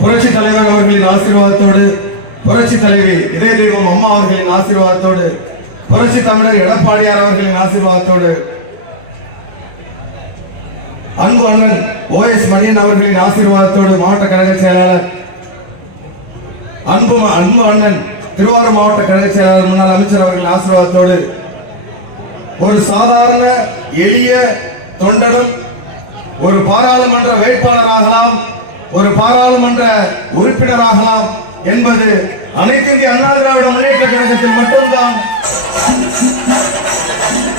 புரட்சி தலைவர் அவர்களின் ஆசீர்வாதத்தோடு, புரட்சி தலைவி இதய தெய்வம் அம்மா அவர்களின் ஆசீர்வாதத்தோடு, புரட்சி தமிழர் எடப்பாடியார் அவர்களின் ஆசீர்வாதத்தோடு, அன்பு அண்ணன் OS மணியன் அவர்களின் ஆசீர்வாதத்தோடு, மாவட்ட கழக செயலாளர் அன்பு அண்ணன் திருவாரூர் மாவட்ட கழக செயலாளர் முன்னாள் அமைச்சர் அவர்களின் ஆசீர்வாதத்தோடு, ஒரு சாதாரண எளிய தொண்டனும் ஒரு பாராளுமன்ற வேட்பாளராகலாம், ஒரு பாராளுமன்ற உறுப்பினராகலாம் என்பது அனைத்து இந்திய அண்ணா திராவிட முன்னேற்ற கழகத்தில் மட்டும்தான்.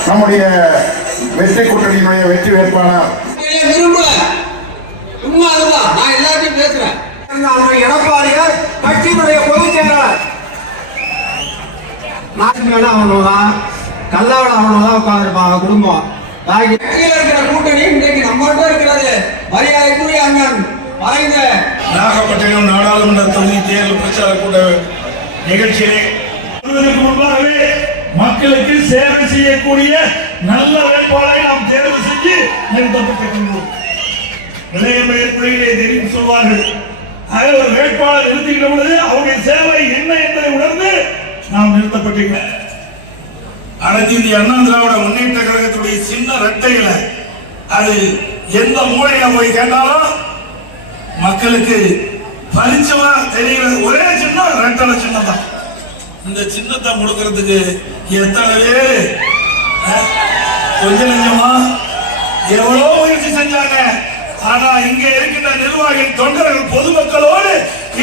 நம்முடைய வெற்றி கூட்டணியினுடைய வெற்றி வேட்பாளர் எடப்பாடியார் கட்சியினுடைய பொதுச் செயலாளர் அவனோதான் கல்லாவிட அவனோதான் உட்கார்ந்துருப்பாங்க குடும்பம். இருக்கிற கூட்டணி இன்றைக்கு நம்மகிட்ட இருக்கிறது. மரியாதைக்குரிய அண்ணன் மறைந்த நாகப்பட்டினம் நாடாளுமன்ற தொகுதி தேர்தல் பிரச்சார கூட்ட நிகழ்ச்சியிலே முன்பாகவே மக்களுக்கு சேவை செய்யக்கூடிய நல்ல வேட்பாளரை நாம் தேர்வு செஞ்சு நிறுத்தப்பட்டிருக்கின்றோம். நிலையம் ஏற்படுகிறே தெரியும் சொல்வார்கள். ஒரு வேட்பாளர் நிறுத்துகின்ற பொழுது அவருடைய சேவை என்ன என்பதை உணர்ந்து நாம் நிறுத்தப்பட்டிருக்கிறோம். அனைத்து இந்திய அண்ணா திராவிட முன்னேற்ற கழகத்துடைய சின்ன ரெட்டையில அது எந்த மூலையில போய் கேட்டாலும் மக்களுக்கு பரிச்சமா தெரிகிற ஒரே சின்னம் ரெட்டலை சின்னம் தான். இந்த சின்னத்தை முடுக்கிறதுக்கு எத்தனை பேரு கொஞ்ச நெஞ்சமா எவ்வளவு முயற்சி செஞ்சாங்க. ஆனா இங்க இருக்கின்ற நிர்வாகிகள் தொண்டர்கள் பொதுமக்களோடு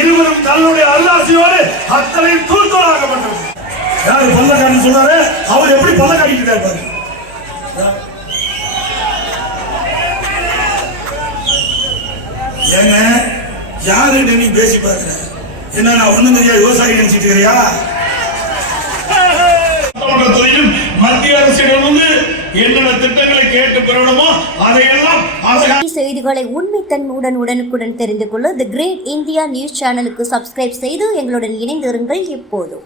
இருவரும் தன்னுடைய அல்லாசியோடு அத்தனையும் தூள்தோளாக்கப்பட்டது. யாரு பல்லக்காட்டி சொன்னாரு, அவர் எப்படி பல்லக்காட்டிட்டு இருப்பாரு. ஏங்க யாருகிட்ட நீ பேசி பாக்குற? என்ன நான் ஒண்ணும் தெரியாது விவசாயி நினைச்சிட்டு இருக்கிறியா? மத்திய அரசிடமிருந்து என்னென்ன திட்டங்களை கேட்டு பெறணுமோ அதையெல்லாம் செய்திகளை உண்மைத்தன்மையுடன் உடனுக்குடன் தெரிந்து கொள்ள தி கிரேட் இந்தியா நியூஸ் சேனலுக்கு சப்ஸ்கிரைப் செய்து எங்களுடன் இணைந்திருங்கள். இப்போதும்